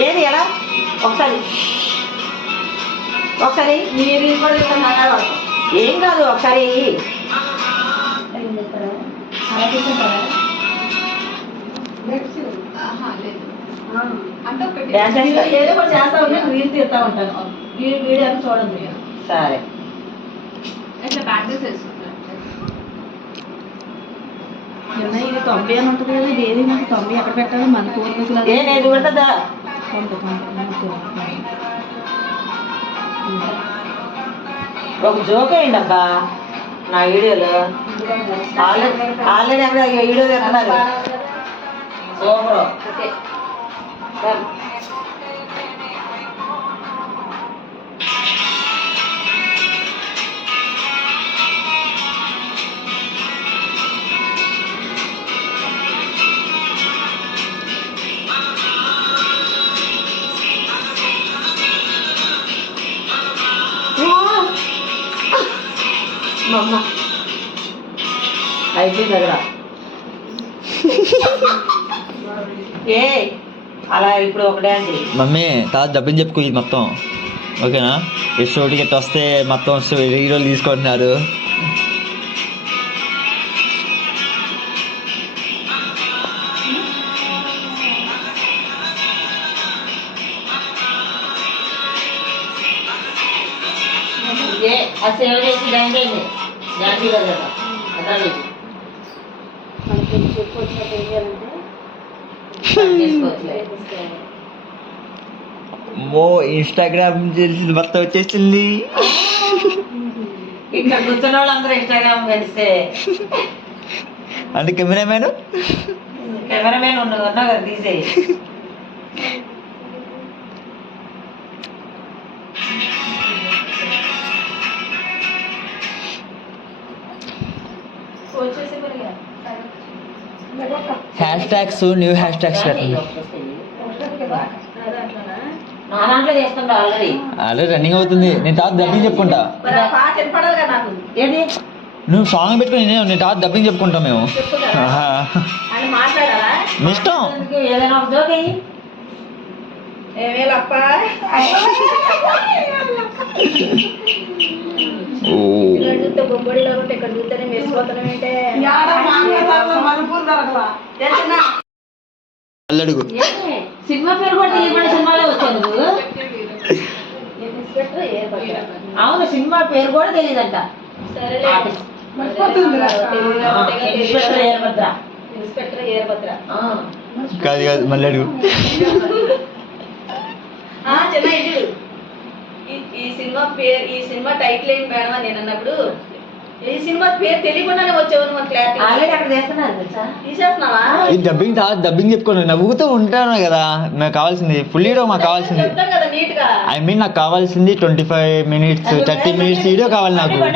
ఏది ఎలా? ఒకసారి. ఒకసారి మీరు ఏం కాదు ఒకసారి. ఏదో ఒకటి చేస్తా ఉంటాను తీస్తా ఉంటాను వీడియో అని చూడండి. సరే. ఇట్లా ఇది తొంభై అని ఉంటుంది కదా ఇది ఏది? మనకి తొంభై ఎక్కడ పెట్టాలి మన కోరిక ఏ నేను ఉంటుందా ఒక జోక్ అయ్యండి అబ్బా. నా వీడియోలో. ఆల్రెడీ ఆల్రెడీ అక్కడ వీడియో చేస్తున్నారు సూపర్. అమ్మ అయిపోయింది దగ్గర ఏ అలా ఇప్పుడు ఒక డ్యాన్స్ చెయ్యి. మమ్మీ తాత డబ్బుని చెప్పుకో ఇది మొత్తం. ఓకేనా? ఈ షో టికెట్ వస్తే మొత్తం హీరోలు తీసుకుంటున్నారు. ఏ కదా చేసి. మనకి ఏం చేయాలంటే. మో ఇన్స్టాగ్రామ్ తెలిసింది మొత్తం వచ్చేసింది ఇక్కడ కూర్చున్న వాళ్ళందరూ ఇన్స్టాగ్రామ్ కలిస్తే అంటే కెమెరామెన్ కెమెరామెన్ ఉన్నావు ఉన్నావు కదా తీసేయి ట్యాగ్స్ న్యూ హ్యాష్ ట్యాగ్స్ పెట్టండి. అదే నా ఆల్రెడీ రన్నింగ్ అవుతుంది. నేను తాత డబ్బింగ్ చెప్పుకుంటా. నువ్వు సాంగ్ పెట్టుకుని నేను నేను తాత డబ్బింగ్ చెప్పుకుంటాం మేము. మీ ఇష్టం. ఓ. అల్లడుగు? సినిమా పేరు కూడా తెలియకుండా సినిమాలో వచ్చావు నువ్వు? అవును సినిమా పేరు కూడా తెలియదంట. కాదు కాదు మళ్ళీ అడుగు. ఈ సినిమా పేరు ఈ సినిమా టైటిల్ ఏంటి మేడం అని నేను అన్నప్పుడు ఈ సినిమా పేరు తెలియకుండానే వచ్చావు నువ్వు క్లారిటీ ఆల్రెడీ అక్కడ చేస్తున్నారు తెలుసా? తీసేస్తున్నావా? ఈ డబ్బింగ్ డబ్బింగ్ చెప్పుకోండి నవ్వుతూ ఉంటాను కదా. నాకు కావాల్సింది ఫుల్ హీరో మాకు కావాల్సింది. చెప్తాం కదా నీట్గా ఐ మీన్ నాకు కావాల్సింది twenty five minutes thirty minutes video కావాలి నాకు. అది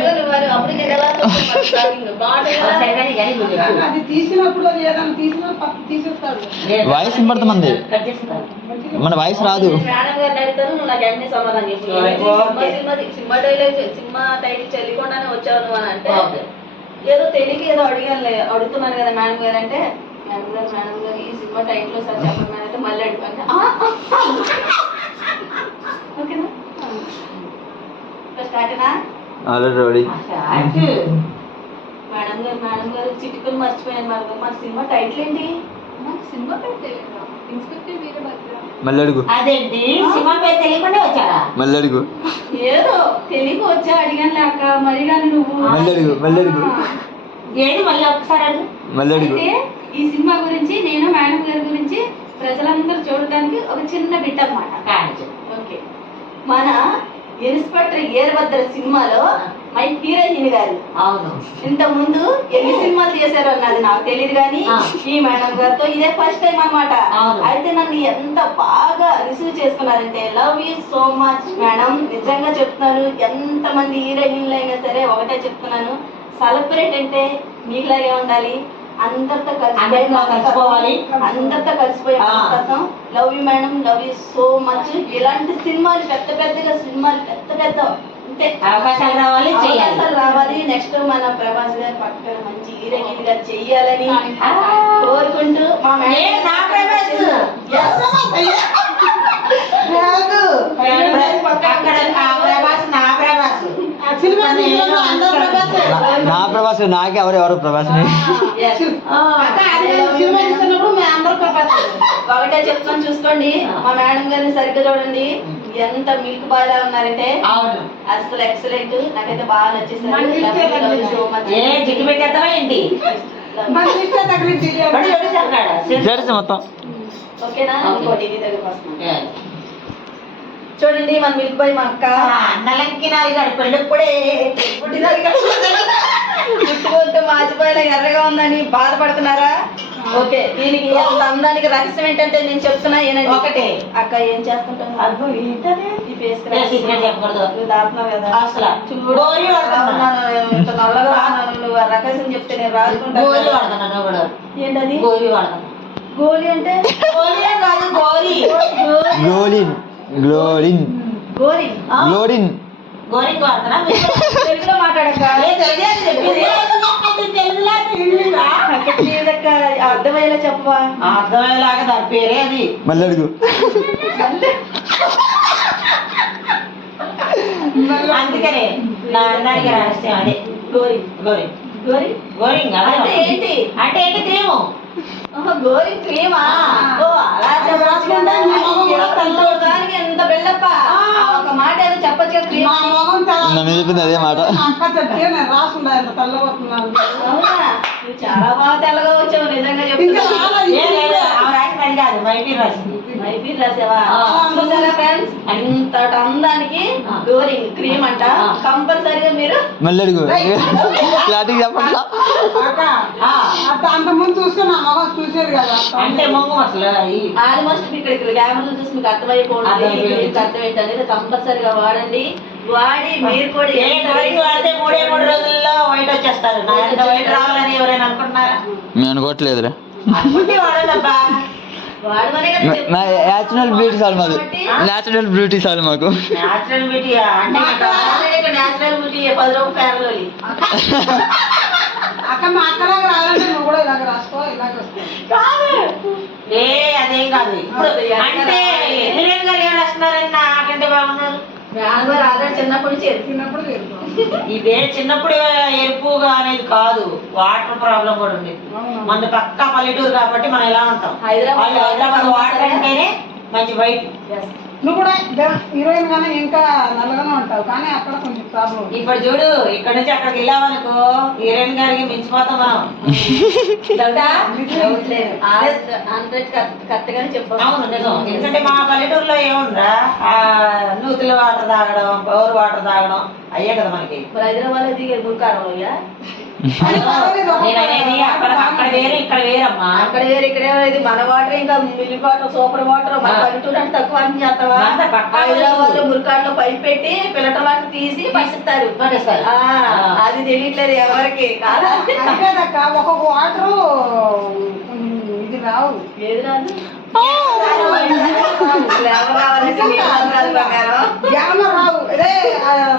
కదా? వాయిస్ వినపడుతుంది. మన వాయిస్ రాదు. ఏదో తెలియక ఏదో అడిగాను అడుగుతున్నాను కదా మేడం గారు అంటే మేడం గారు మేడం గారు ఈ సినిమా టైటిల్ సార్ చెప్పండి అంటే మళ్ళీ అడుగుతాను ఓకేనా? స్టార్టేనా ఆల్రెడీ రెడీ. మేడం గారు మేడం గారు చిటికలు మర్చిపోయాను మేడం గారు మన సినిమా టైటిల్ ఏంటి? సినిమా పేరు తెలియదు. ఇన్స్పెక్టర్ వీరభద్ర. మళ్ళీ అడుగు. అదేంటి? సినిమా పేరు తెలియకుండా వచ్చారా మళ్ళీ అడుగు. ఏదో తెలియక వచ్చా అడిగాను లేక మరి కానీ నువ్వు? మళ్ళీ అడుగు మళ్ళీ అడుగు. ఏది మళ్ళీ ఒకసారి అడుగు? మళ్ళీ అడుగు. ఈ సినిమా గురించి నేను మేడం గారి గురించి ప్రజలందరూ చూడడానికి ఒక చిన్న బిట్ అన్నమాట. కానిచ్చు. ఓకే. మన ఇన్స్పెక్టర్ ఏర్భద్ర సినిమాలో మై హీరోయిన్ గారు. అవును. ఇంత ముందు ఎన్ని సినిమాలు చేశారు అన్నది నాకు తెలియదు కానీ. ఈ మేడం గారితో ఇదే ఫస్ట్ టైం అన్నమాట. అవును. అయితే నన్ను ఎంత బాగా రిసీవ్ చేసుకున్నారంటే love you so much madam. నిజంగా చెప్తున్నాను. ఎంత మంది హీరోయిన్లు అయినా సరే ఒకటే చెప్తున్నాను. సెలబ్రేట్ అంటే మీలాగే ఉండాలి. అందరితో అందరితో కలిసిపోవాలి. అందరితో కలిసిపోయే ఆ. మనస్తత్వం love you madam love you so much ఇలాంటి సినిమాలు పెద్ద పెద్దగా సినిమాలు పెద్ద పెద్ద అవకాశాలు రావాలి అవకాశాలు రావాలి. నెక్స్ట్ మన ప్రభాస్ గారు పక్కన మంచి హీరోయిన్గా చెయ్యాలని. కోరుకుంటూ మా నా ప్రభాస్? Yes. కాదు. అక్కడ ఆ ప్రభాస్ నా ప్రభాస్ ఆ సినిమా తీసిన అందరూ ప్రభాసే. నా ప్రభాస్ నాకే ఎవరు ఎవరు ప్రభాసే. ఒకటే చెప్తాను చూసుకోండి. మా మేడం గారిని సరిగ్గా చూడండి. ఎంత మిల్క్ బాయ్ లా ఉన్నారంటే అవును. అసలు ఎక్సలెంట్ నాకైతే బాగా నచ్చేసారు మనకి ఇస్తే Love you, love you. so much. ఏ జిగ్గు పెట్టేద్దామా ఏంటి? మన ఇస్తే దగ్గర నుంచి పడి చూడేసారు కాడ చేసి మొత్తం. ఓకేనా? Okay. ఇంకోటి ఇది దగ్గరకు వస్తున్నాం చూడండి మన మిల్క్ బాయ్ మా అక్క. అన్నలంకి నాది కాడ చుట్టుకుంటూ మాచిపోయేలా ఎర్రగా ఉందని బాధపడుతున్నారా? ఓకే దీనికి ఎంత అందానికి రహస్యం ఏంటంటే నేను చెప్తున్నా ఏనండి? ఒకటే. అక్క ఏం చేస్తుంటాను అబ్బో ఏంటది? ఈ ఫేస్ ఏ secret చెప్పకూడదు. నువ్వు దాస్తున్నావు కదా. అసలు చూడు. గోరి వాడుతున్నా. ఉన్నాను, ఇంత నల్లగా నువ్వు రహస్యం చెప్తే నేను రాసుకుంటాను. వాడుతున్నా నువ్వు కూడా ఏంటది? గోరి వాడుతున్నా గోలి అంటే? ఏం కాదు గోరి గ్లోరిన్. గ్లోరిన్. గోరి ఆ? గ్లోరిన్. తెలుగులో అర్థమయ్యేలా చెప్పవా అర్థమయ్యేలాగా దాని పేరే అది. మళ్ళీ అడుగు. అందుకనే నా అన్నానికి రహస్యం అదే. గోరి గోరి. గోరి? గోరింగ్ అంటే ఏంటి? అంటే ఏంటి క్రీము ఆహా, గోరి క్రీమా ఓ అలా ఎంత బిల్డప్ప మాట ఏదో చెప్పచ్చు నన్ను చెప్పింది అదే మాట. చాలా బాగా తెల్లగా వచ్చావు నిజంగా చెప్తున్నా కాదు మైపీ రాసింది. రాసావా. చూసారా ఫ్రెండ్స్ అంతటి అందానికి క్రీమ్ అంట. కంపల్సరీగా మీరు మళ్ళీ అడుగు. క్లారిటీ అట్ట అంత ముందు చూసుకుని నా మొహం చూసేది కదా అంటే మొంగు అసలు ఆల్మోస్ట్ ఇక్కడ ఇక్కడ కెమెరాలు చూసి మీకు అర్థమైపోయింది అర్థమైపోయింది. మీకు అర్థం ఏంటనేది కంపల్సరీగా వాడండి. వాడి మీరు కూడా వాడితే మూడే మూడు రోజుల్లో వైట్ వచ్చేస్తారు. వైట్ రావాలని ఎవరైనా అనుకుంటున్నారా? మేము అనుకోవట్లేదురా. అనుకుంటే చెప్తున్నా. న్యాచురల్ బ్యూటీ సార్ మాకు కాబట్టి న్యాచురల్ బ్యూటీ సార్ మాకు. న్యాచురల్ బ్యూటీ అంటే ఇంకా ఆల్రెడీ ఇక్కడ నేచురల్ బ్యూటీ పది రూపాయలు ఫ్యాన్లోని అక్క మా అక్కలాగా రావాలంటే నువ్వు కూడా ఇలాగ రాసుకో ఇలాగ వస్తావు కాదు. ఏ అదేం కాదు. ఇప్పుడు అంటే హీరోయిన్ గారు ఏం రాస్తున్నారని నాకంటే బాగున్నారు. ఇదే చిన్నప్పుడు ఎరుపుగా అనేది కాదు వాటర్ ప్రాబ్లం కూడా ఉండేది. మన పక్క పల్లెటూరు కాబట్టి మనం ఎలా ఉంటాం? హైదరాబాద్ వాళ్ళు హైదరాబాద్ వాటర్ అంటేనే మంచి వైట్. నువ్వు కూడా హీరోయిన్ గానే ఇంకా నల్లగానే ఉంటావు కానీ అక్కడ కొంచెం ప్రాబ్లం ఇప్పుడు చూడు ఇక్కడ నుంచి అక్కడికి వెళ్ళామనుకో హీరోయిన్ గారికి మించిపోతాం మనం. అంత- కరెక్ట్-. అవును నిజం. ఎందుకంటే మా పల్లెటూరులో ఏముందిరా? ఆ నూతుల వాటర్ తాగడం బోర్ వాటర్ తాగడం అయ్యే కదా మనకి. మరి హైదరాబాద్లో దిగే మురికారంలోయా నేను అనేది అక్కడ అక్కడ వేరు ఇక్కడ వేరమ్మా. అక్కడ వేరే ఇక్కడ ఇది మన వాటర్ ఇంకా మిల్క్ వాటర్ సూపర్ వాటర్. మన. పల్లెటూరు అంటే తక్కువ అని చేస్తావా? హైదరాబాద్లో మురికాడులో పైప్ పెట్టి ఫిల్టర్ వాటర్ తీసి ఆ. అది తెలియట్లేదు ఎవరికి. కాదా ఒక్కొక్క వాటరు ఇది రావు. ఏది రాదు?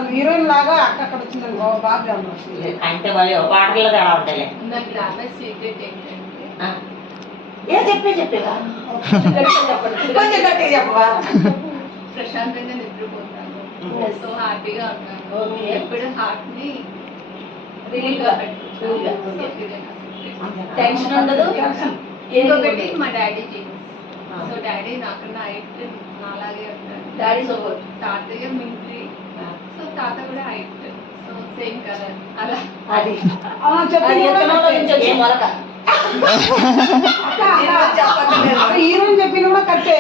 హీరోయిన్ లాగా అక్క అక్కడ వచ్చింది బాగా గ్యామర్ వస్తుంది అంటే వాళ్ళు వాటర్లో తేడా ఆ. ఏ చెప్పే చెప్పేవా చెప్పండి కొంచెం గట్టిగా చెప్పవా ప్రశాంతంగా నిద్రపోతాను. సో హ్యాపీగా ఉన్నాను. ఎప్పుడు హార్ట్ని టెన్షన్ ఉండదు ఇంకొకటి మా డాడీ ఆ. సో డాడీ నాకన్నా హైట్ నాలాగే ఉంటాడు డాడీ సపోర్ట్ తాతయ్య మిలిటరీ సో తాత కూడా హైట్ సో సేమ్ కలర్ అలా అది హీరోయిన్ చెప్పింది కూడా కట్టే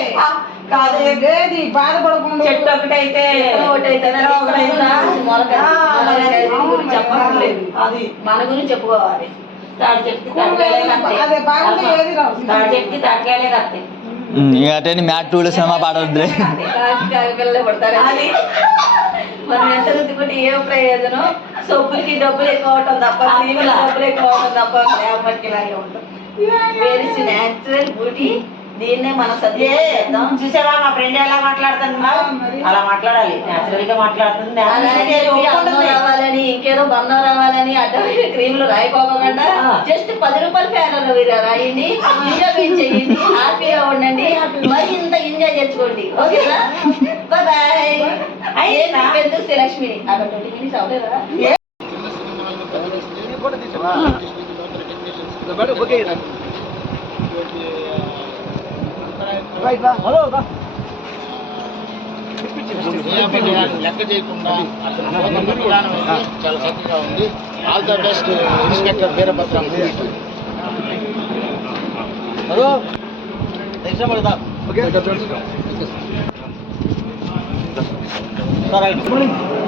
కాదు ఏది బాధపడకుండా చెట్టు ఒకటైతే చెప్పక్కర్లేదు అది మన గురించి చెప్పుకోవాలి తాడు చెప్తే ఏది రావు. తాడు చెప్తే తాటికాయలే కత్తాయి. ఇక అటే మ్యాట్ టూలో సినిమా పాట వద్దులే మనం ఎంత రుద్దుకుంటే ఏం ప్రయోజనం? సొప్పులకి డబ్బులు ఎక్కువ అవటం తప్ప డబ్బులు ఎక్కువ అవటం తప్ప లేకపోతే ఇలాగే ఉంటుంది వెరీ న్యాచురల్ బ్యూటీ దీన్నే మనం సద్వినియోగం చూసావా మా ఫ్రెండ్ ఎలా మాట్లాడుతుందా అలా మాట్లాడాలి. నేచురల్గా మాట్లాడుతుంది. రావాలని ఇంకేదో బంధం రావాలని అడ్డమైన క్రీములు రాయిపోకుండా. జస్ట్ పది రూపాయల ఫ్యాన్లు మీరు రాయండి. ఎంజాయ్మెంట్ చేయండి. హ్యాపీగా ఉండండి. మరి ఇంత ఓకేనా బాయ్ బాయ్ అయ్యిందా? పెద్ద శ్రీలక్ష్మి? అక్కడ ట్వంటీ మినిట్స్ అవలేదా లెక్క చేయకుండా చాలా చక్కగా ఉంది all the best inspector Veerabhadram